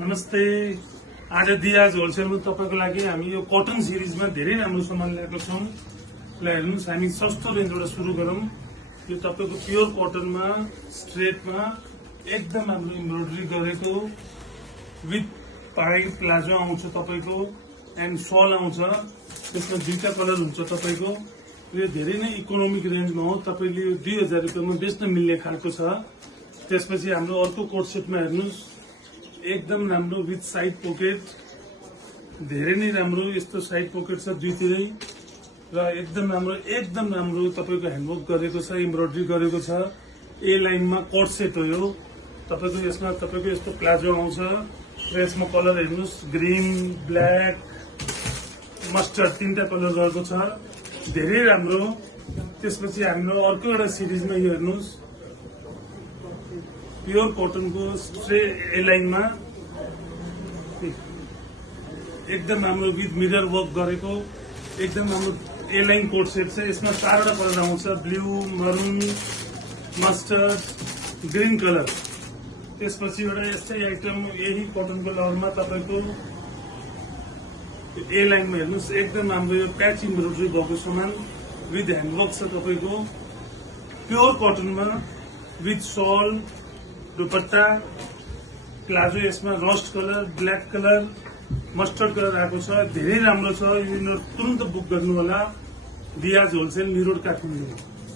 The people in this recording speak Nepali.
नमस्ते। आज दियाज होलसेलमा तपाईको लागि हामी यो कटन सिरिजमा धेरै राम्रो सामान ल्याएको छौं। ल हेर्नुस्, हामी सस्तो रेन्जबाट सुरु गरौँ। यो तपाईको प्योर कटनमा स्ट्रेटमा एकदम राम्रो एम्ब्रोइडरी गरेको विथ पाइ प्लाजो आउँछ तपाईको एन्ड सल आउँछ। त्यसमा दुईटा कलर हुन्छ तपाईको। यो धेरै नै इकोनोमिक रेन्जमा हो। तपाईले यो 2000 रुपैयाँमा बेच्न मिल्ने खालको छ। त्यसपछि हाम्रो अर्को कोट सेटमा हेर्नुस्, एकदम राम्रो विथ साइड पोकेट, धेरै नै राम्रो यस्तो साइड पोकेट छ दुईतिरै र एकदम राम्रो तपाईको ह्यान्डवर्क गरेको छ, एम्ब्रोइडरी गरेको छ। ए लाइनमा कोट सेट हो यो तपाईको। यसमा तपाईको यस्तो प्लाजो आउँछ र यसमा कलर हेर्नुस्, ग्रीन, ब्ल्याक, मस्टर्ड तीनटा कलर रहेको छ, धेरै राम्रो। त्यसपछि हाम्रो अर्को एउटा सिरिजमा यो हेर्नुस्, प्योर कटनको ए लाइनमा एकदम राम्रो विथ मिरर वर्क गरेको एकदम राम्रो ए लाइन कोट सेट छ। यसमा चारवटा कलर आउँछ, blue, maroon, mustard, green colour. त्यसपछि एउटा यस्तै आइटम यही कटनको लहरमा तपाईको ए लाइनमा हेर्नुस्, एकदम राम्रो यो प्याच एम्ब्रोइडरी भएको सामान विथ ह्यान्डवर्क छ तपाईको प्योर कटनमा विथ सल, दुपट्टा, प्लाजो। यसमा rust colour, black colour, mustard colour आएको छ, धेरै राम्रो छ। यो तुरन्त बुक गर्नु होला। Diya's wholesale, new road, Kathmandu.